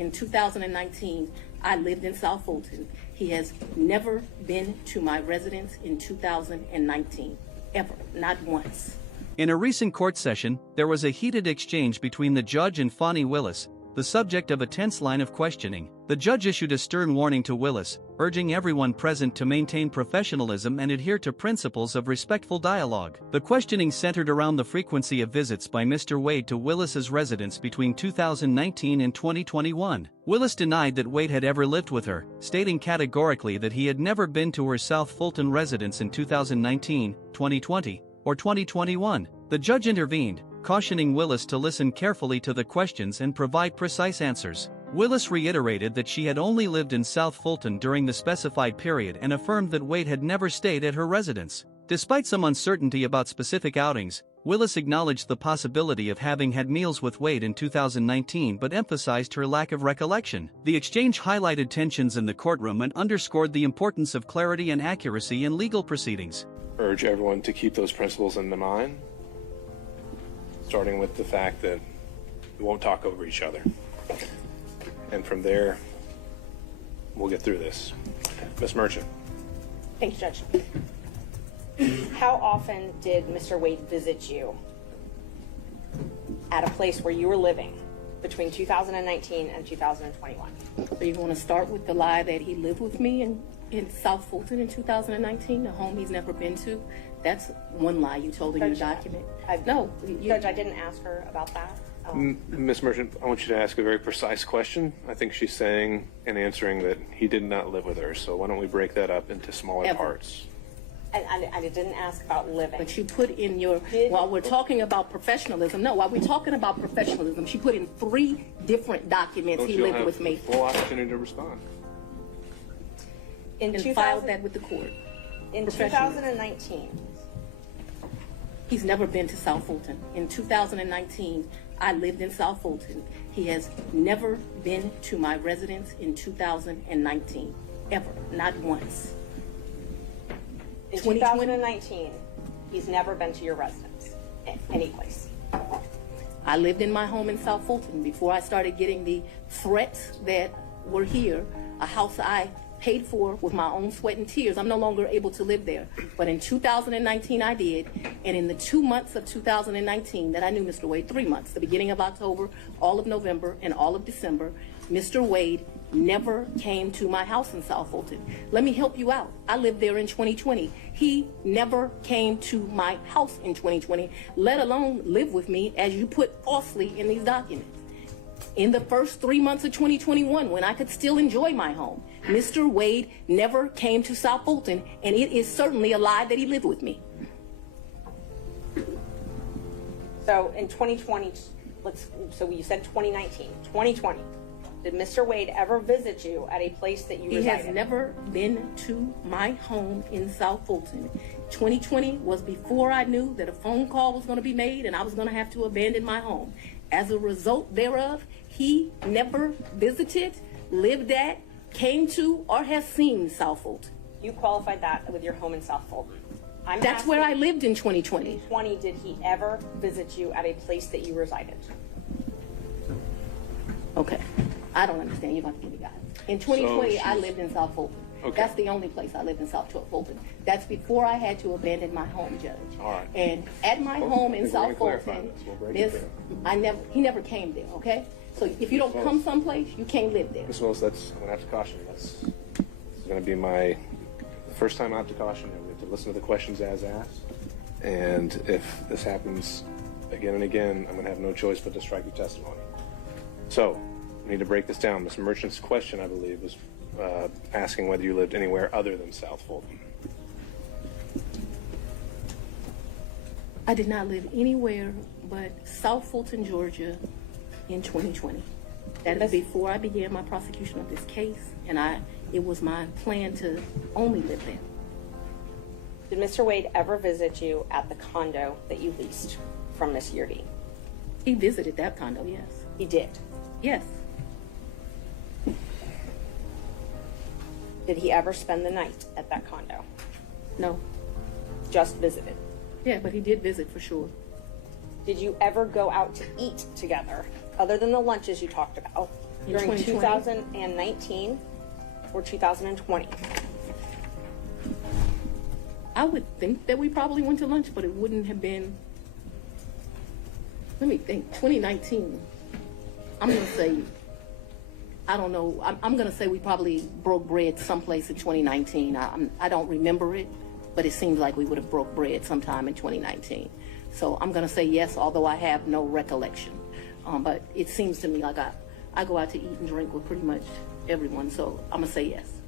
in 2019, I lived in South Fulton. He has never been to my residence in 2019, ever, not once. In a recent court session, there was a heated exchange between the judge and Fani Willis, the subject of a tense line of questioning. The judge issued a stern warning to Willis, urging everyone present to maintain professionalism and adhere to principles of respectful dialogue. The questioning centered around the frequency of visits by Mr. Wade to Willis's residence between 2019 and 2021. Willis denied that Wade had ever lived with her, stating categorically that he had never been to her South Fulton residence in 2019, 2020, or 2021. The judge intervened, cautioning Willis to listen carefully to the questions and provide precise answers. Willis reiterated that she had only lived in South Fulton during the specified period and affirmed that Wade had never stayed at her residence. Despite some uncertainty about specific outings, Willis acknowledged the possibility of having had meals with Wade in 2019 but emphasized her lack of recollection. The exchange highlighted tensions in the courtroom and underscored the importance of clarity and accuracy in legal proceedings. Urge everyone to keep those principles in mind, starting with the fact that we won't talk over each other. And from there, we'll get through this. Ms. Merchant. Thank you, Judge. How often did Mr. Wade visit you at a place where you were living between 2019 and 2021? So you want to start with the lie that he lived with me in South Fulton in 2019, a home he's never been to? That's one lie you told in your document. No. Judge, I didn't ask her about that. Ms. Merchant, I want you to ask a very precise question. I think she's saying and answering that he did not live with her, so why don't we break that up into smaller parts? And I didn't ask about living. But you put in your, while we're talking about professionalism, while we're talking about professionalism, she put in 3 different documents he lived with me. Full opportunity to respond. And filed that with the court. In 2019. He's never been to South Fulton. In 2019, I lived in South Fulton. He has never been to my residence in 2019, ever, not once. In 2019, he's never been to your residence, any place. I lived in my home in South Fulton before I started getting the threats that were here, a house I paid for with my own sweat and tears. I'm no longer able to live there. But in 2019, I did. And in the 2 months of 2019 that I knew Mr. Wade, 3 months, the beginning of October, all of November, and all of December, Mr. Wade never came to my house in South Fulton. Let me help you out. I lived there in 2020. He never came to my house in 2020, let alone live with me, as you put falsely in these documents. In the first 3 months of 2021, when I could still enjoy my home, Mr. Wade never came to South Fulton, and it is certainly a lie that he lived with me. So in 2020, so you said 2019, 2020, did Mr. Wade ever visit you at a place that you resided? He has never been to my home in South Fulton. 2020 was before I knew that a phone call was going to be made and I was going to have to abandon my home. As a result thereof, he never visited, lived at, came to, or has seen South Fulton. You qualified that with your home in South Fulton. That's where I lived in 2020. 2020, did he ever visit you at a place that you resided? Okay. I don't understand. You're going to give me guidance. In 2020, I lived in South Fulton. Okay. That's the only place I lived in South Fulton. That's before I had to abandon my home, Judge. All right. And at my home in South Fulton, he never came there, okay? So if you don't come someplace, you can't live there. Ms. Willis, I'm going to have to caution you. This is going to be my first time I have to caution you. We have to listen to the questions as asked. And if this happens again and again, I'm going to have no choice but to strike your testimony. So, we need to break this down. Ms. Merchant's question, I believe, was asking whether you lived anywhere other than South Fulton. I did not live anywhere but South Fulton, Georgia in 2020. That is before I began my prosecution of this case, and it was my plan to only live there. Did Mr. Wade ever visit you at the condo that you leased from Ms. Yurdi? He visited that condo, yes. He did? Yes. Did he ever spend the night at that condo? No. Just visited? Yeah, but he did visit for sure. Did you ever go out to eat together, other than the lunches you talked about? In during 2020? 2019 or 2020? I would think that we probably went to lunch, but it wouldn't have been, let me think, 2019. I'm going to say, I don't know, I'm going to say we probably broke bread someplace in 2019. I don't remember it, but it seems like we would have broke bread sometime in 2019. So I'm going to say yes, although I have no recollection. But it seems to me like I go out to eat and drink with pretty much everyone, so I'm going to say yes.